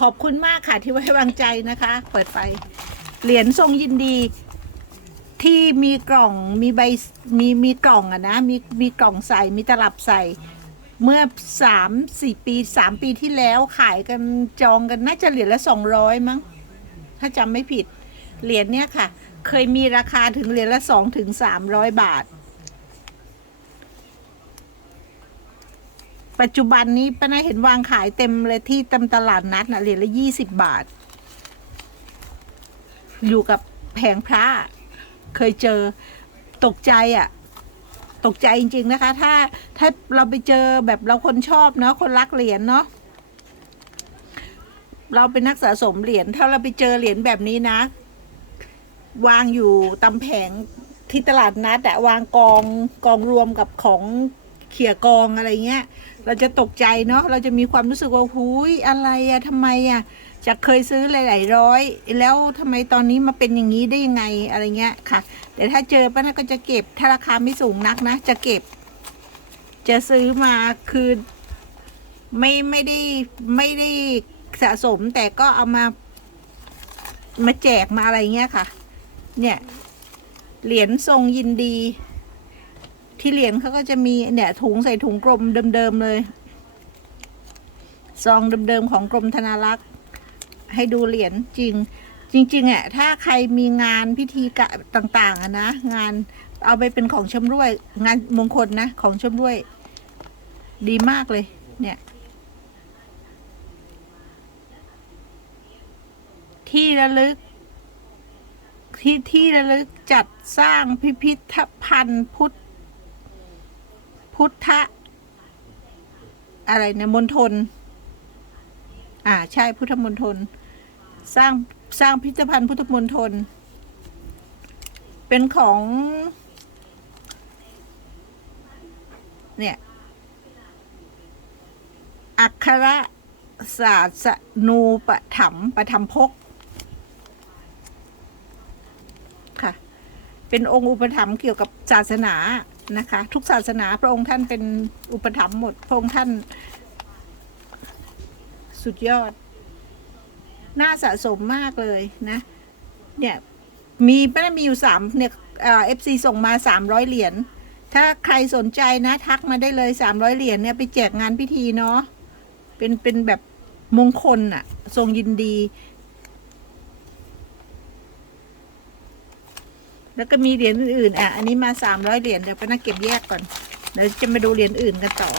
ขอบคุณมากค่ะที่ไว้วางใจนะคะ เปิดไฟเหรียญทรงยินดีที่มีกล่องมีใบมีมีกล่องอะนะมีมีกล่องใส่มีตลับใส่เมื่อสามสี่ปีสามปีที่แล้วขายกันจองกันน่าจะเหรียญละสองร้อยมั้ง ถ้าจำไม่ผิด เหรียญเนี้ยค่ะ เคยมีราคาถึงเหรียญละสองถึงสามร้อยบาท ปัจจุบันนี้ป้านาเห็นวางขายเต็มเลยที่ตำตลาดนัดนะเหรียญละยี่สิบบาท อยู่กับแผงพระเคยเจอตกใจอะ่ะ ตกใจจริง ๆ นะคะ ถ้าถ้าเราไปเจอแบบเราคนชอบเนาะคนรักเหรียญเนาะเราเป็นนักสะสมเหรียญถ้าเราไปเจอเหรียญแบบนี้นะ วางอยู่ตำแผงที่ตลาดนัดอะวางกองกองรวมกับของ เขี่ยกองอะไรเงี้ย เราจะตกใจเนาะเราจะมีความรู้สึกว่าหุยอะไรอะทำไมอะจากเคยซื้อหลาย ๆ ร้อย แล้วทำไมตอนนี้มาเป็นอย่างนี้ได้ยังไงอะไรเงี้ยค่ะ แต่ถ้าเจอป้านะก็จะเก็บถ้าราคาไม่สูงนักนะ จะเก็บ จะซื้อมาคือไม่ไม่ได้ไม่ได้สะสมแต่ก็เอามา มาแจกมาอะไรเงี้ยค่ะ เนี่ย เหรียญทรงยินดี ที่เหรียญเขาก็จะมีเนี่ยถุงใส่ถุงกลมเดิมๆเลย ซองเดิมๆของกรมธนารักษ์ ให้ดูเหรียญจริง จริงๆอะถ้าใครมีงานพิธีกะต่าง ๆอะนะงานเอาไปเป็นของชำรวย งานมงคลนะ ของชำรวย ดีมากเลย เนี่ยที่ระลึก ที่ที่ระลึกจัดสร้างพิพิธภัณฑ์พุทธ พุทธะอะไรเนี่ยมณฑลอ่าใช่พุทธมณฑลสร้างสร้างพิพิธภัณฑ์พุทธมณฑลเป็นของเนี่ยอัครศาสนูปถัมปถัมภกค่ะ เป็นองค์อุปถัมภ์เกี่ยวกับศาสนา นะคะ ทุกศาสนาพระองค์ท่านเป็นอุปถัมภ์หมด พระองค์ท่าน สุดยอด น่าสะสมมากเลยนะ เนี่ยมีไม่ได้มีอยู่สามเนี่ยเอฟซีส่งมาสามร้อยเหรียญถ้าใครสนใจนะ ทักมาได้เลยสามร้อยเหรียญเนี่ยไปแจกงานพิธีเนาะเป็นเป็นแบบมงคลอะทรงยินดี แล้วก็มีเหรียญอื่นๆอะอันนี้มาสามร้อยเหรียญเดี๋ยวไปนักเก็บแยกก่อนเดี๋ยวจะมาดูเหรียญอื่นกันต่อ